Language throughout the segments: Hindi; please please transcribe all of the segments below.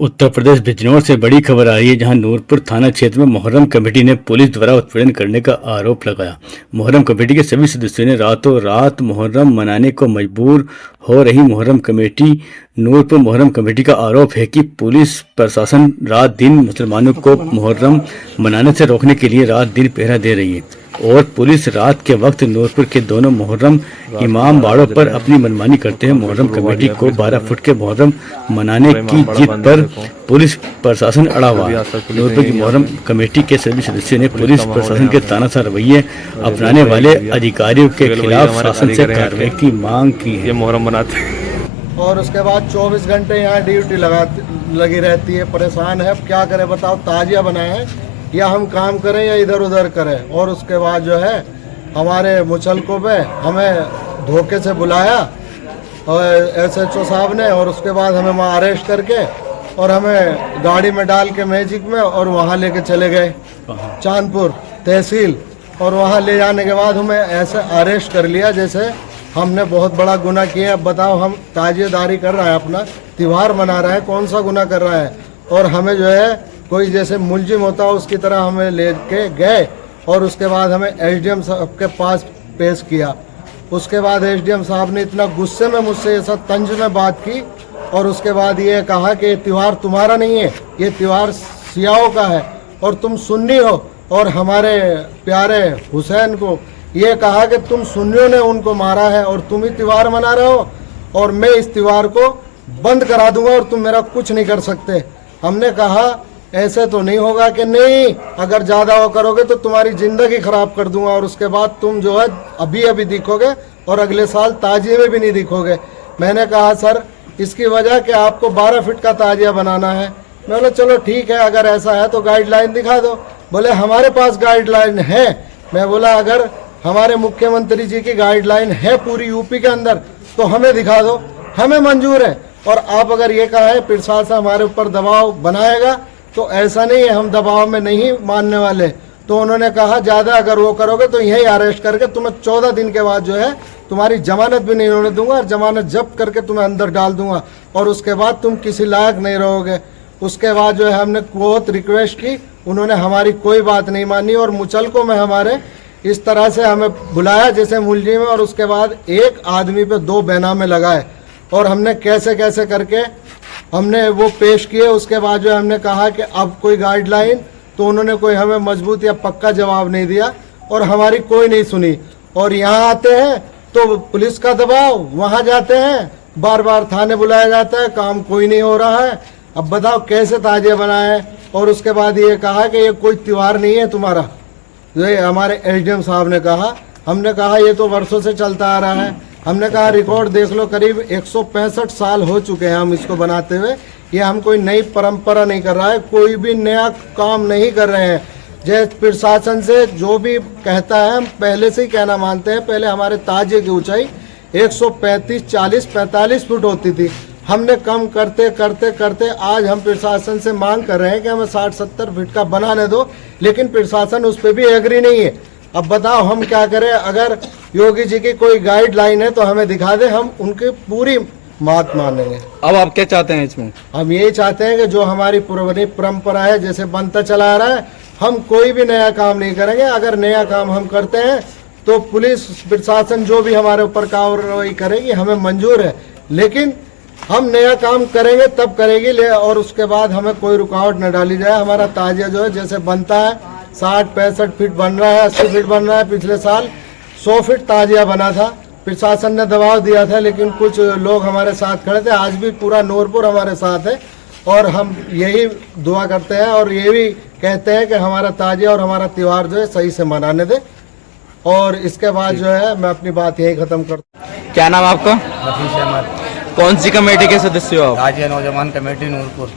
उत्तर प्रदेश बिजनौर से बड़ी खबर आ रही है, जहां नूरपुर थाना क्षेत्र में मोहर्रम कमेटी ने पुलिस द्वारा उत्पीड़न करने का आरोप लगाया। मोहर्रम कमेटी के सभी सदस्यों ने रातों रात मोहर्रम मनाने को मजबूर हो रही मोहर्रम कमेटी नूरपुर मोहर्रम कमेटी का आरोप है कि पुलिस प्रशासन रात दिन मुसलमानों को मोहर्रम मनाने से रोकने के लिए रात दिन पहरा दे रही है और पुलिस रात के वक्त नूरपुर के दोनों मोहर्रम इमाम बाड़ों पर अपनी मनमानी करते हैं। मोहर्रम कमेटी को 12 फुट के मोहर्रम मनाने की जिद पर पुलिस प्रशासन अड़ा हुआ है। नूरपुर की मोहर्रम कमेटी के सभी सदस्यों ने पुलिस प्रशासन के तानाशाह रवैये अपनाने वाले अधिकारियों के खिलाफ शासन से कार्रवाई की मांग की है। मोहर्रम मनाते और उसके बाद 24 घंटे यहाँ ड्यूटी लगी रहती है। परेशान है, अब क्या करें बताओ। ताजिया बनाए हैं या हम काम करें या इधर उधर करें। और उसके बाद जो है हमारे मुचलकों पे हमें धोखे से बुलाया और SHO साहब ने, और उसके बाद हमें वहाँ अरेस्ट करके और हमें गाड़ी में डाल के मैजिक में और वहाँ लेके चले गए चांदपुर तहसील। और वहाँ ले जाने के बाद हमें ऐसे अरेस्ट कर लिया जैसे हमने बहुत बड़ा गुनाह किया। अब बताओ, हम ताजिएदारी कर रहा है, अपना त्यौहार मना रहा है, कौन सा गुनाह कर रहा है। और हमें जो है कोई जैसे मुलजिम होता है उसकी तरह हमें ले के गए और उसके बाद हमें SDM साहब के पास पेश किया। उसके बाद SDM साहब ने इतना गुस्से में मुझसे ये सब तंज में बात की और उसके बाद ये कहा कि ये त्यौहार तुम्हारा नहीं है, ये त्यौहार सियाओं का है और तुम सुन्नी हो। और हमारे प्यारे हुसैन को ये कहा कि तुम सुन्नियों ने उनको मारा है और तुम ही त्यौहार मना रहे हो और मैं इस त्यौहार को बंद करा दूंगा और तुम मेरा कुछ नहीं कर सकते। हमने कहा ऐसे तो नहीं होगा कि नहीं, अगर ज़्यादा वो करोगे तो तुम्हारी ज़िंदगी ख़राब कर दूंगा और उसके बाद तुम जो है अभी अभी दिखोगे और अगले साल ताजिए में भी नहीं दिखोगे। मैंने कहा सर इसकी वजह कि आपको 12 फीट का ताजिया बनाना है। मैं बोला चलो ठीक है, अगर ऐसा है तो गाइडलाइन दिखा दो। बोले हमारे पास गाइडलाइन है। मैं बोला अगर हमारे मुख्यमंत्री जी की गाइडलाइन है पूरी यूपी के अंदर तो हमें दिखा दो, हमें मंजूर है। और आप अगर ये कहा है प्रशासन हमारे ऊपर दबाव बनाएगा तो ऐसा नहीं है, हम दबाव में नहीं मानने वाले। तो उन्होंने कहा ज़्यादा अगर वो करोगे तो यही अरेस्ट करके तुम्हें 14 दिन के बाद जो है तुम्हारी जमानत भी नहीं होने दूंगा और जमानत जब्त करके तुम्हें अंदर डाल दूंगा और उसके बाद तुम किसी लायक नहीं रहोगे। उसके बाद जो है हमने बहुत रिक्वेस्ट की, उन्होंने हमारी कोई बात नहीं मानी और मुचलकों में हमारे इस तरह से हमें बुलाया जैसे मुलजिम है। और उसके बाद एक आदमी पे 2 बेनामे लगाए और हमने कैसे कैसे करके हमने वो पेश किए। उसके बाद जो हमने कहा कि अब कोई गाइडलाइन, तो उन्होंने कोई हमें मजबूत या पक्का जवाब नहीं दिया और हमारी कोई नहीं सुनी। और यहाँ आते हैं तो पुलिस का दबाव, वहाँ जाते हैं बार बार थाने बुलाया जाता है, काम कोई नहीं हो रहा है। अब बताओ कैसे ताजिया बनाए। और उसके बाद ये कहा कि ये कोई त्यौहार नहीं है तुम्हारा, ये हमारे SDM साहब ने कहा। हमने कहा ये तो वर्षों से चलता आ रहा है। हमने कहा रिकॉर्ड देख लो, करीब 165 साल हो चुके हैं हम इसको बनाते हुए। ये हम कोई नई परंपरा नहीं कर रहा है, कोई भी नया काम नहीं कर रहे हैं। जैसे प्रशासन से जो भी कहता है हम पहले से ही कहना मानते हैं। पहले हमारे ताजिए की ऊंचाई 135, 40, 45 फुट होती थी। हमने कम करते करते करते आज हम प्रशासन से मांग कर रहे हैं कि हमें 60-70 फीट का बनाने दो, लेकिन प्रशासन उस पर भी एग्री नहीं है। अब बताओ हम क्या करें। अगर योगी जी की कोई गाइडलाइन है तो हमें दिखा दे, हम उनकी पूरी बात मानेंगे। अब आप क्या चाहते हैं इसमें? हम यही चाहते हैं कि जो हमारी पुरानी परंपरा है जैसे बनता चला आ रहा है, हम कोई भी नया काम नहीं करेंगे। अगर नया काम हम करते हैं तो पुलिस प्रशासन जो भी हमारे ऊपर कार्रवाई करेगी हमें मंजूर है, लेकिन हम नया काम करेंगे तब करेगी और उसके बाद हमें कोई रुकावट न डाली जाए। हमारा ताजिया जो है जैसे बनता है 60-65 फीट बन रहा है, 80 फीट बन रहा है। पिछले साल 100 फीट ताजिया बना था, प्रशासन ने दबाव दिया था, लेकिन कुछ लोग हमारे साथ खड़े थे। आज भी पूरा नूरपुर हमारे साथ है और हम यही दुआ करते हैं और ये भी कहते हैं कि हमारा ताजिया और हमारा त्यौहार जो है सही से मनाने दे। और इसके बाद जो है मैं अपनी बात यही खत्म करता हूँ। क्या नाम आपका? हफीज अहमद। कौन सी कमेटी के सदस्य हो आप? ताजिया नौजवान कमेटी नूरपुर।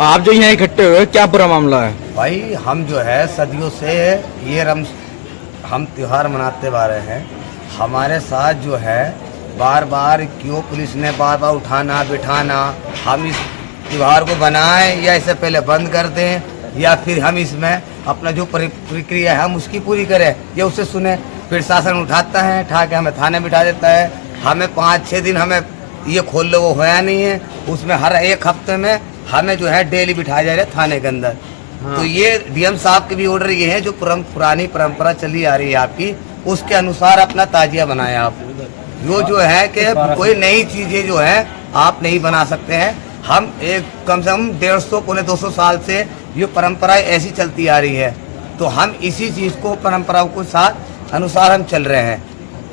आप जो यहाँ इकट्ठे हुए, क्या पूरा मामला है? भाई हम जो है सदियों से ये हम त्यौहार मनाते आ रहे हैं। हमारे साथ जो है बार बार क्यों पुलिस ने बार बार उठाना बिठाना, हम इस त्यौहार को बनाएं या इसे पहले बंद कर दें या फिर हम इसमें अपना जो प्रक्रिया है हम उसकी पूरी करें, ये उससे सुने। प्रशासन उठाता है, उठा के हमें थाने बिठा देता है। हमें 5-6 दिन हमें ये खोल लो वो होया नहीं है। उसमें हर एक हफ्ते में हमें जो है डेली बिठाया जा रहा है थाने के अंदर। तो ये डीएम साहब के भी ऑर्डर ये है, जो पुरानी परंपरा चली आ रही है आपकी, उसके अनुसार अपना ताजिया बनाए आप। जो है कि कोई नई चीजें जो है आप नहीं बना सकते हैं। हम एक कम से कम 150 पौने 200 साल से ये परंपरा ऐसी चलती आ रही है, तो हम इसी चीज को परंपराओं के साथ अनुसार हम चल रहे हैं,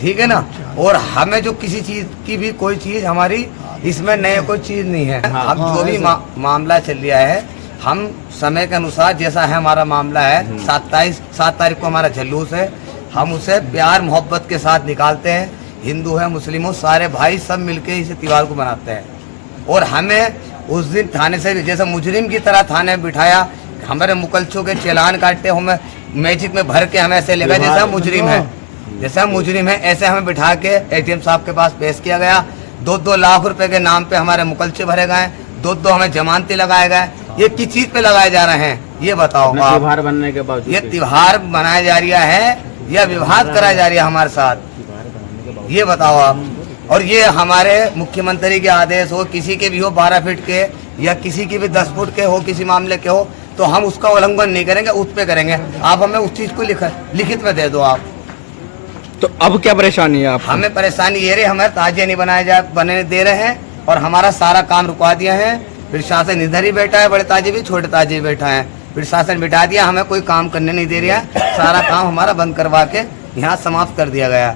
ठीक है ना। और हमें जो किसी चीज की भी कोई चीज हमारी इसमें नया कोई चीज नहीं है। हम जो भी मामला चल रहा है, हम समय के अनुसार जैसा है हमारा मामला है, 7 तारीख को हमारा जुलूस है, हम उसे प्यार मोहब्बत के साथ निकालते हैं। हिंदू है, मुस्लिम हो, सारे भाई सब मिलके इस त्योहार को मनाते हैं। और हमें उस दिन थाने से जैसे मुजरिम की तरह थाने में बिठाया, हमारे मुकलचों के चालान काटते, हमें मैजिक में भर के हमें ऐसे लगा जैसे हम मुजरिम है, जैसे हम मुजरिम है, ऐसे हमें बिठा के एटीएम साहब के पास पेश किया गया। 2-2 लाख रुपए के नाम पे हमारे मुकलचे भरे गए, 2-2 हमें जमानती लगाए गए। ये किस चीज पे लगाए जा रहे हैं ये बताओ आप। त्योहार बनने के बाद ये त्योहार मनाया जा रहा है या विवाद कराया जा रहा है हमारे साथ, ये बताओ आप। और ये हमारे मुख्यमंत्री के आदेश हो, किसी के भी हो 12 फीट के या किसी के भी 10 फुट के हो, किसी मामले के हो, तो हम उसका उल्लंघन नहीं करेंगे, उस पे करेंगे। आप हमें उस चीज को लिखित में दे दो आप। तो अब क्या परेशानी है आपको? हमें परेशानी ये रही, हमें ताजिया नहीं बनने दे रहे हैं और हमारा सारा काम रुकवा दिया है। प्रशासन इधर ही बैठा है, बड़े ताजे भी छोटे ताजे भी बैठा है, प्रशासन बिठा दिया, हमें कोई काम करने नहीं दे रहा है। सारा काम हमारा बंद करवा के यहाँ समाप्त कर दिया गया।